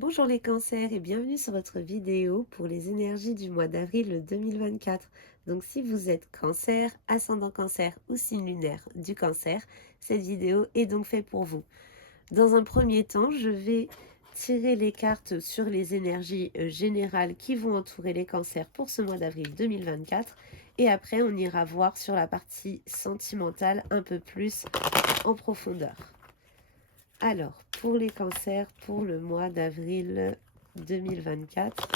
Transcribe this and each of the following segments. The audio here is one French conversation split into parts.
Bonjour les cancers et bienvenue sur votre vidéo pour les énergies du mois d'avril 2024. Donc si vous êtes cancer, ascendant cancer ou signe lunaire du cancer, cette vidéo est donc faite pour vous. Dans un premier temps, je vais tirer les cartes sur les énergies générales qui vont entourer les cancers pour ce mois d'avril 2024. Et après, on ira voir sur la partie sentimentale un peu plus en profondeur. Alors, pour les cancers, pour le mois d'avril 2024,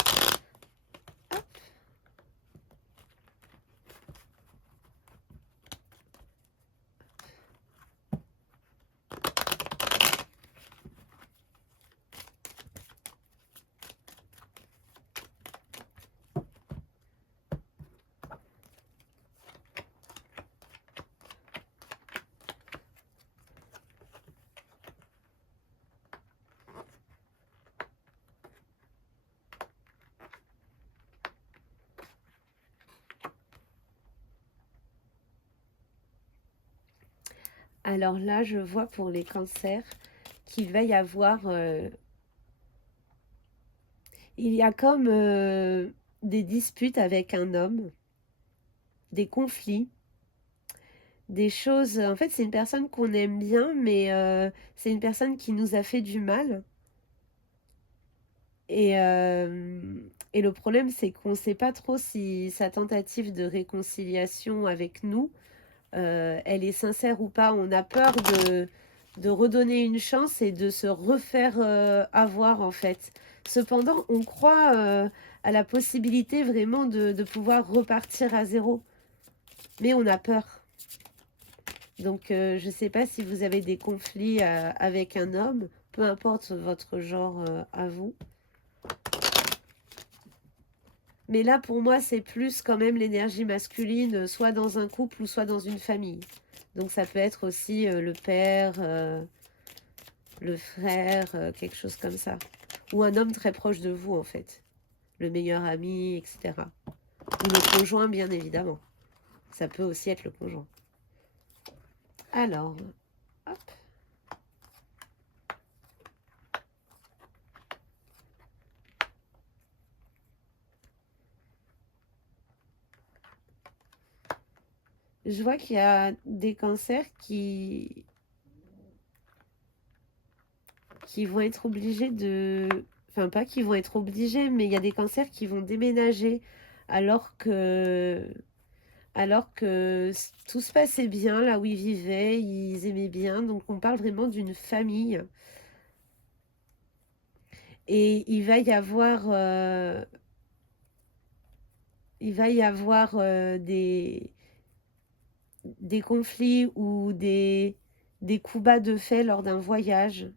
alors là, je vois pour les cancers qu'il va y avoir, il y a comme des disputes avec un homme, des conflits, des choses. En fait, c'est une personne qu'on aime bien, mais c'est une personne qui nous a fait du mal. Et, euh, et le problème, c'est qu'on ne sait pas trop si sa tentative de réconciliation avec nous, elle est sincère ou pas. On a peur de redonner une chance et de se refaire avoir en fait. Cependant, on croit à la possibilité vraiment de pouvoir repartir à zéro. Mais on a peur. Donc je ne sais pas si vous avez des conflits avec un homme, peu importe votre genre à vous. Mais là, pour moi, c'est plus quand même l'énergie masculine, soit dans un couple ou soit dans une famille. Donc ça peut être aussi le père, le frère, quelque chose comme ça. Ou un homme très proche de vous, en fait. Le meilleur ami, etc. Ou le conjoint, bien évidemment. Ça peut aussi être le conjoint. Alors, hop. Je vois qu'il y a des cancers qui vont être obligés de... Enfin, pas qui vont être obligés, mais il y a des cancers qui vont déménager alors que tout se passait bien là où ils vivaient, ils aimaient bien. Donc on parle vraiment d'une famille. Et il va y avoir des conflits ou des coups bas de fait lors d'un voyage.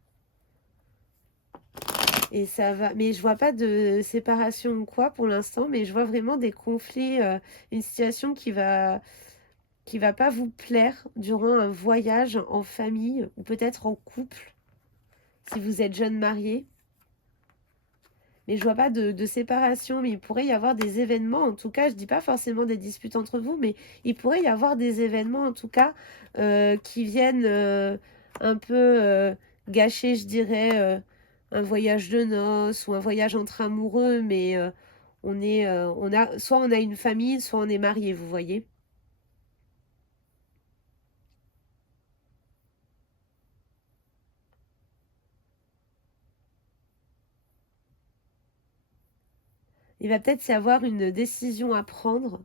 Et ça va. Mais je vois pas de séparation ou quoi pour l'instant, mais je vois vraiment des conflits, une situation qui va pas vous plaire durant un voyage en famille ou peut-être en couple si vous êtes jeune marié. Mais je vois pas de séparation, mais il pourrait y avoir des événements, en tout cas, je dis pas forcément des disputes entre vous, mais il pourrait y avoir des événements, en tout cas, qui viennent un peu gâcher, je dirais, un voyage de noces ou un voyage entre amoureux, mais soit on a une famille, soit on est marié, vous voyez. Il va peut-être y avoir une décision à prendre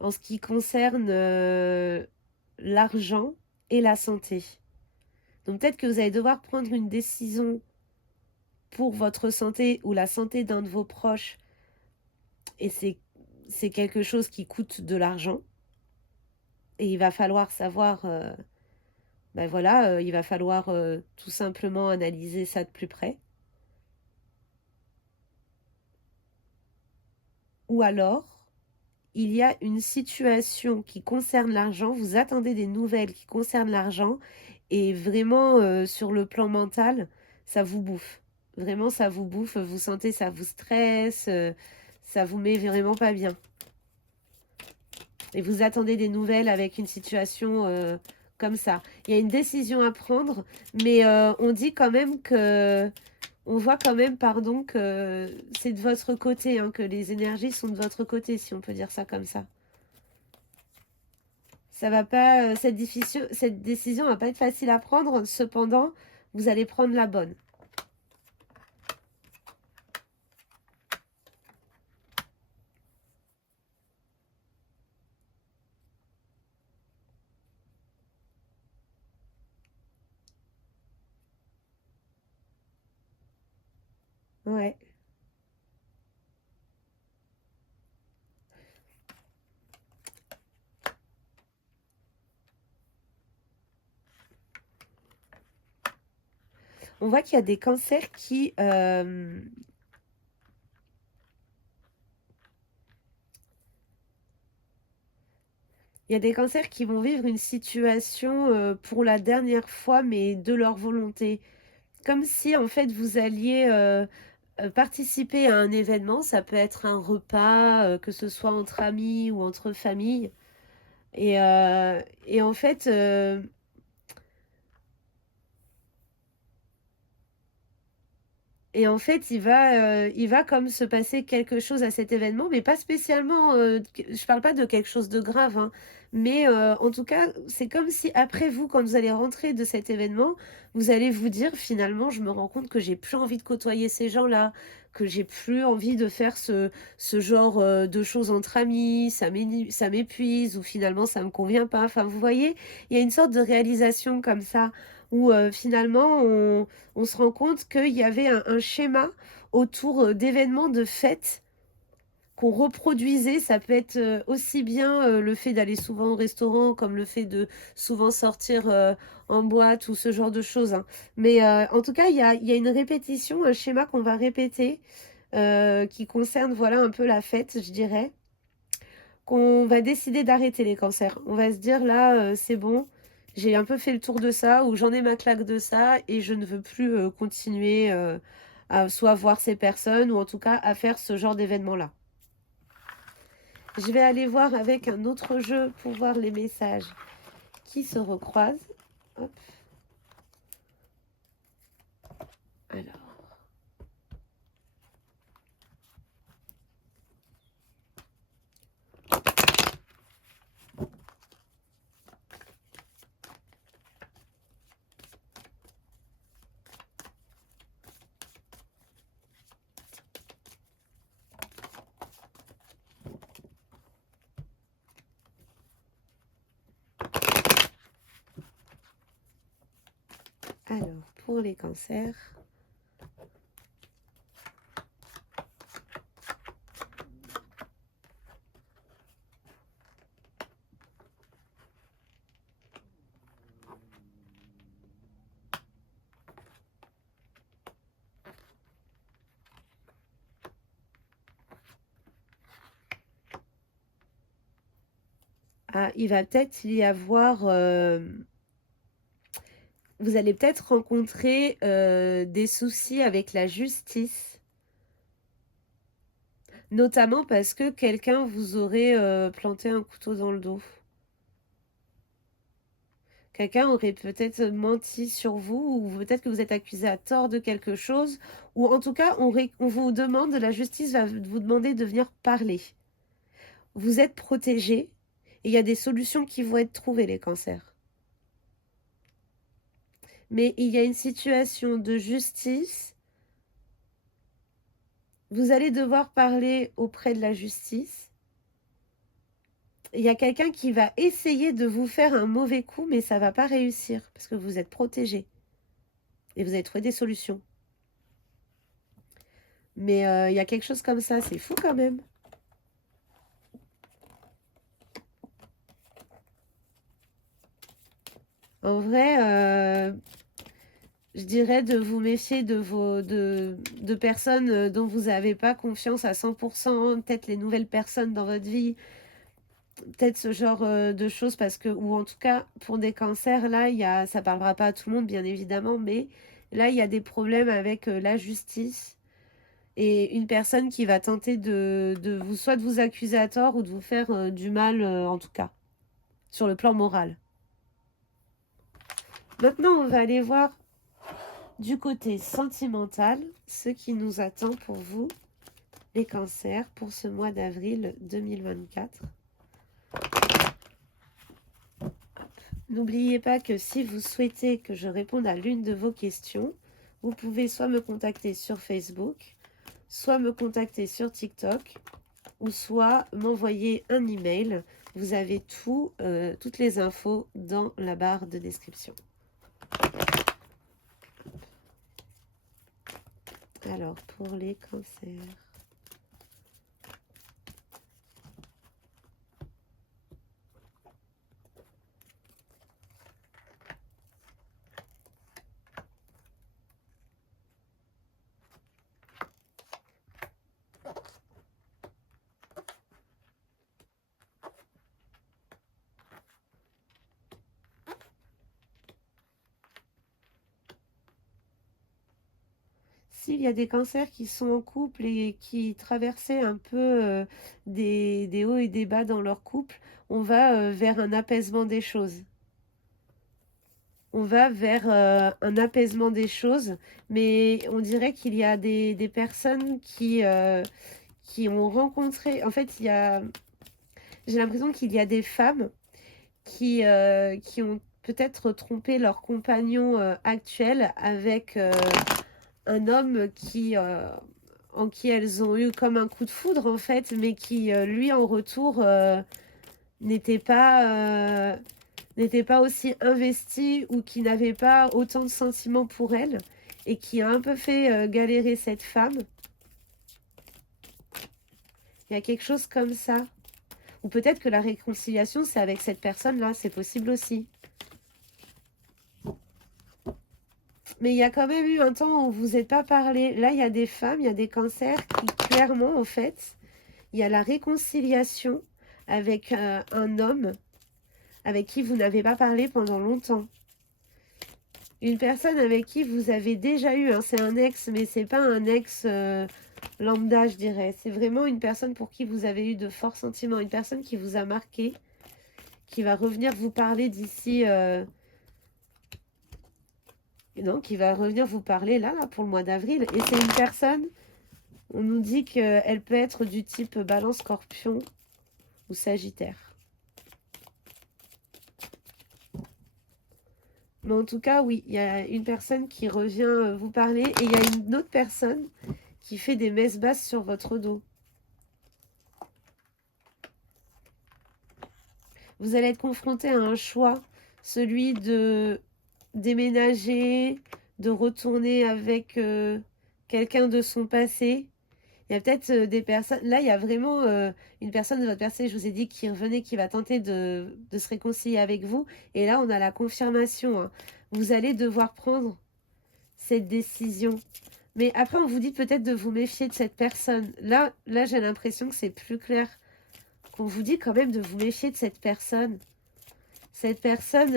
en ce qui concerne l'argent et la santé. Donc peut-être que vous allez devoir prendre une décision pour votre santé ou la santé d'un de vos proches et c'est quelque chose qui coûte de l'argent et il va falloir savoir ben voilà, il va falloir tout simplement analyser ça de plus près. Ou alors, il y a une situation qui concerne l'argent, vous attendez des nouvelles qui concernent l'argent et vraiment sur le plan mental, ça vous bouffe. Vraiment, ça vous bouffe, vous sentez, ça vous stresse, ça vous met vraiment pas bien. Et vous attendez des nouvelles avec une situation comme ça. Il y a une décision à prendre, mais on dit quand même que... On voit quand même, pardon, que c'est de votre côté, hein, que les énergies sont de votre côté, si on peut dire ça comme ça. Ça va pas, cette décision va pas être facile à prendre, cependant, vous allez prendre la bonne. Ouais. On voit qu'il y a des cancers qui... il y a des cancers qui vont vivre une situation pour la dernière fois, mais de leur volonté. Comme si, en fait, vous alliez participer à un événement. Ça peut être un repas, que ce soit entre amis ou entre familles. Et en fait... Et en fait, il va comme se passer quelque chose à cet événement, mais pas spécialement, je parle pas de quelque chose de grave, hein, mais en tout cas, c'est comme si après vous, quand vous allez rentrer de cet événement, vous allez vous dire finalement, je me rends compte que j'ai plus envie de côtoyer ces gens-là, que j'ai plus envie de faire ce genre de choses entre amis, ça m'épuise, ou finalement ça me convient pas. Enfin, vous voyez, il y a une sorte de réalisation comme ça, où finalement on se rend compte qu'il y avait un schéma autour d'événements, de fêtes qu'on reproduisait. Ça peut être aussi bien le fait d'aller souvent au restaurant comme le fait de souvent sortir en boîte ou ce genre de choses, hein. Mais en tout cas, il y a une répétition, un schéma qu'on va répéter qui concerne voilà un peu la fête, je dirais, qu'on va décider d'arrêter les cancers. On va se dire là, c'est bon, j'ai un peu fait le tour de ça, ou j'en ai ma claque de ça, et je ne veux plus continuer à soit voir ces personnes, ou en tout cas à faire ce genre d'événement-là. Je vais aller voir avec un autre jeu pour voir les messages qui se recroisent. Hop. Alors. Alors, pour les cancers. Ah, il va peut-être y avoir... vous allez peut-être rencontrer des soucis avec la justice. Notamment parce que quelqu'un vous aurait planté un couteau dans le dos. Quelqu'un aurait peut-être menti sur vous, ou peut-être que vous êtes accusé à tort de quelque chose, ou en tout cas, on vous demande, la justice va vous demander de venir parler. Vous êtes protégé, et il y a des solutions qui vont être trouvées, les cancers. Mais il y a une situation de justice. Vous allez devoir parler auprès de la justice. Il y a quelqu'un qui va essayer de vous faire un mauvais coup, mais ça va pas réussir parce que vous êtes protégé et vous avez trouvé des solutions. Mais il y a quelque chose comme ça, c'est fou quand même. En vrai, je dirais de vous méfier de personnes dont vous n'avez pas confiance à 100%, peut-être les nouvelles personnes dans votre vie, peut-être ce genre de choses, parce que, ou en tout cas, pour des cancers, là, ça parlera pas à tout le monde, bien évidemment, mais là, il y a des problèmes avec la justice et une personne qui va tenter de vous, soit de vous accuser à tort ou de vous faire du mal, en tout cas, sur le plan moral. Maintenant, on va aller voir du côté sentimental ce qui nous attend pour vous, les cancers, pour ce mois d'avril 2024. N'oubliez pas que si vous souhaitez que je réponde à l'une de vos questions, vous pouvez soit me contacter sur Facebook, soit me contacter sur TikTok, ou soit m'envoyer un email. Vous avez toutes les infos dans la barre de description. Alors, pour les cancers. S'il y a des cancers qui sont en couple et qui traversaient un peu des hauts et des bas dans leur couple, on va vers un apaisement des choses. On va vers un apaisement des choses, mais on dirait qu'il y a des personnes qui ont rencontré... En fait, j'ai l'impression qu'il y a des femmes qui ont peut-être trompé leur compagnon actuel avec un homme en qui elles ont eu comme un coup de foudre, en fait, mais qui, lui, en retour, n'était pas, n'était pas aussi investi ou qui n'avait pas autant de sentiments pour elle et qui a un peu fait galérer cette femme. Il y a quelque chose comme ça. Ou peut-être que la réconciliation, c'est avec cette personne-là, c'est possible aussi. Mais il y a quand même eu un temps où vous n'êtes pas parlé. Là, il y a des femmes, il y a des cancers qui, clairement, en fait, il y a la réconciliation avec un homme avec qui vous n'avez pas parlé pendant longtemps. Une personne avec qui vous avez déjà eu, hein, c'est un ex, mais c'est pas un ex lambda, je dirais. C'est vraiment une personne pour qui vous avez eu de forts sentiments, une personne qui vous a marqué, qui va revenir vous parler d'ici... non, qui va revenir vous parler là pour le mois d'avril. Et c'est une personne, on nous dit qu'elle peut être du type Balance, Scorpion ou Sagittaire. Mais en tout cas, oui, il y a une personne qui revient vous parler et il y a une autre personne qui fait des messes basses sur votre dos. Vous allez être confronté à un choix, celui de déménager, de retourner avec quelqu'un de son passé. Il y a peut-être des personnes... Là, il y a vraiment une personne de votre passé, je vous ai dit, qui revenait, qui va tenter de se réconcilier avec vous. Et là, on a la confirmation. Hein. Vous allez devoir prendre cette décision. Mais après, on vous dit peut-être de vous méfier de cette personne. Là j'ai l'impression que c'est plus clair. Qu'on vous dit quand même de vous méfier de cette personne. Cette personne,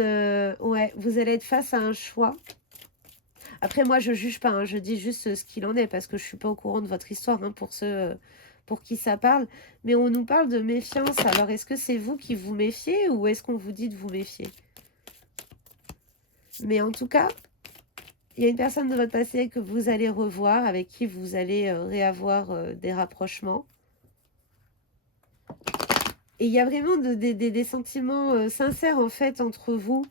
ouais, vous allez être face à un choix. Après, moi, je juge pas, hein, je dis juste ce qu'il en est, parce que je suis pas au courant de votre histoire, hein, pour ceux pour qui ça parle. Mais on nous parle de méfiance. Alors, est-ce que c'est vous qui vous méfiez ou est-ce qu'on vous dit de vous méfier? Mais en tout cas, il y a une personne de votre passé que vous allez revoir, avec qui vous allez réavoir des rapprochements. Et il y a vraiment des sentiments sincères, en fait, entre vous.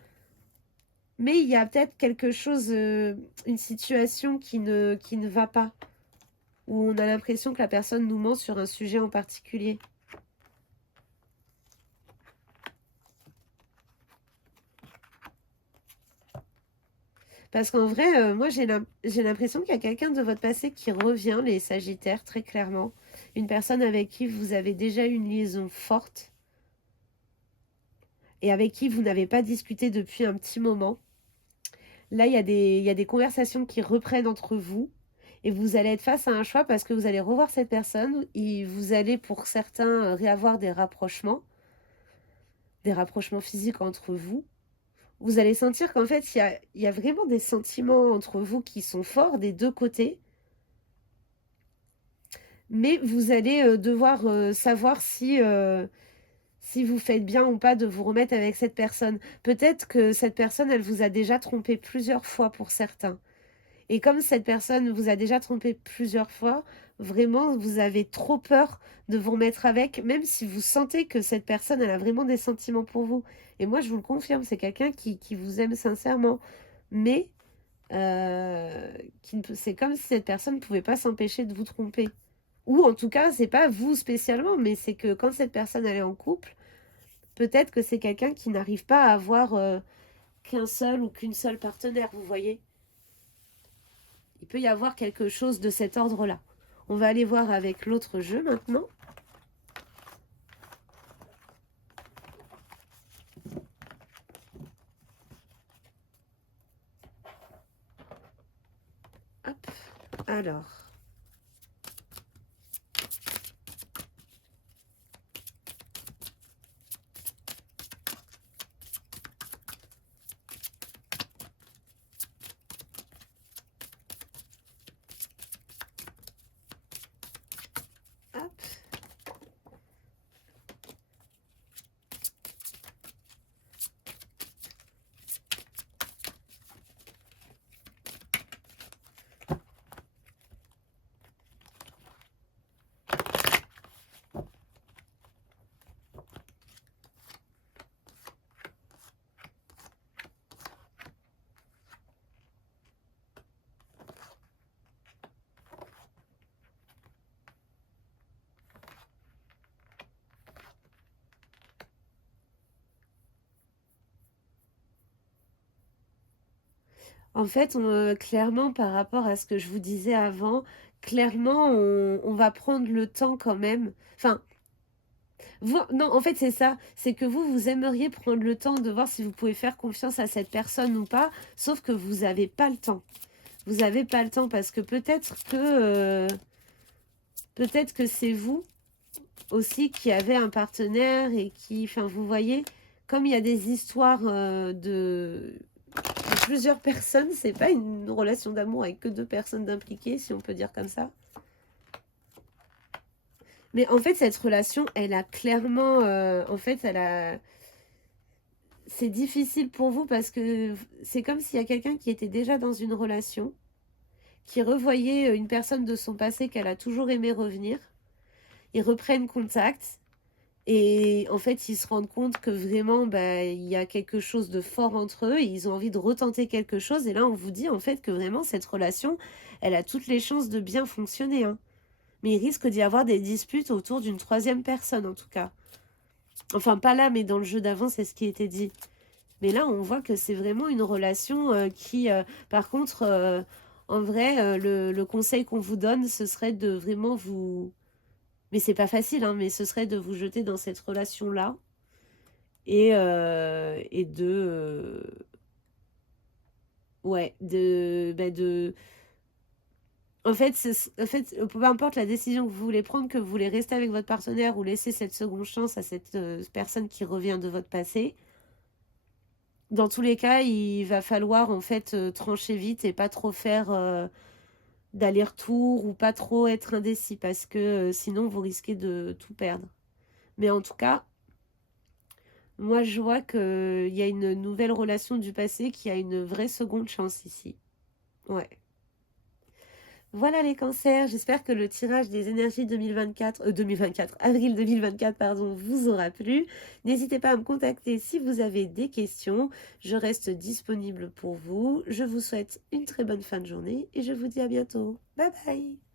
Mais il y a peut-être quelque chose, une situation qui ne va pas. Où on a l'impression que la personne nous ment sur un sujet en particulier. Parce qu'en vrai, moi j'ai l'impression qu'il y a quelqu'un de votre passé qui revient, les Sagittaires, très clairement. Une personne avec qui vous avez déjà eu une liaison forte. Et avec qui vous n'avez pas discuté depuis un petit moment. Là, il y a des conversations qui reprennent entre vous. Et vous allez être face à un choix parce que vous allez revoir cette personne. Et vous allez, pour certains, réavoir des rapprochements physiques entre vous. Vous allez sentir qu'en fait, il y a vraiment des sentiments entre vous qui sont forts des deux côtés. Mais vous allez devoir savoir si si vous faites bien ou pas de vous remettre avec cette personne. Peut-être que cette personne, elle vous a déjà trompé plusieurs fois pour certains. Et comme cette personne vous a déjà trompé plusieurs fois, vraiment, vous avez trop peur de vous remettre avec, même si vous sentez que cette personne, elle a vraiment des sentiments pour vous. Et moi, je vous le confirme, c'est quelqu'un qui vous aime sincèrement. Mais c'est comme si cette personne ne pouvait pas s'empêcher de vous tromper. Ou en tout cas, c'est pas vous spécialement, mais c'est que quand cette personne elle est en couple, peut-être que c'est quelqu'un qui n'arrive pas à avoir qu'un seul ou qu'une seule partenaire, vous voyez. Il peut y avoir quelque chose de cet ordre-là. On va aller voir avec l'autre jeu maintenant. Hop, alors. Hop. En fait, clairement, par rapport à ce que je vous disais avant, clairement, on va prendre le temps quand même. Enfin, non, en fait, c'est ça. C'est que vous aimeriez prendre le temps de voir si vous pouvez faire confiance à cette personne ou pas, sauf que vous n'avez pas le temps. Vous n'avez pas le temps parce que peut-être que c'est vous aussi qui avez un partenaire et qui, enfin, vous voyez, comme il y a des histoires de plusieurs personnes, c'est pas une relation d'amour avec que deux personnes impliquées, si on peut dire comme ça. Mais en fait, cette relation, elle a clairement, en fait, c'est difficile pour vous parce que c'est comme s'il y a quelqu'un qui était déjà dans une relation, qui revoyait une personne de son passé qu'elle a toujours aimé revenir. Ils reprennent contact et en fait, ils se rendent compte que vraiment, bah, il y a quelque chose de fort entre eux et ils ont envie de retenter quelque chose. Et là, on vous dit en fait que vraiment, cette relation, elle a toutes les chances de bien fonctionner, hein. Mais il risque d'y avoir des disputes autour d'une troisième personne, en tout cas. Enfin, pas là, mais dans le jeu d'avant, c'est ce qui était dit. Mais là, on voit que c'est vraiment une relation qui, par contre, en vrai, le conseil qu'on vous donne, ce serait de vraiment vous... Mais c'est pas facile, hein, mais ce serait de vous jeter dans cette relation-là et de... ouais, de... En fait, peu importe la décision que vous voulez prendre, que vous voulez rester avec votre partenaire ou laisser cette seconde chance à cette personne qui revient de votre passé, dans tous les cas, il va falloir en fait trancher vite et pas trop faire d'aller-retour ou pas trop être indécis parce que sinon vous risquez de tout perdre. Mais en tout cas, moi je vois qu'il y a une nouvelle relation du passé qui a une vraie seconde chance ici. Ouais. Voilà les cancers, j'espère que le tirage des énergies 2024, avril 2024, pardon, vous aura plu. N'hésitez pas à me contacter si vous avez des questions, je reste disponible pour vous. Je vous souhaite une très bonne fin de journée et je vous dis à bientôt. Bye bye!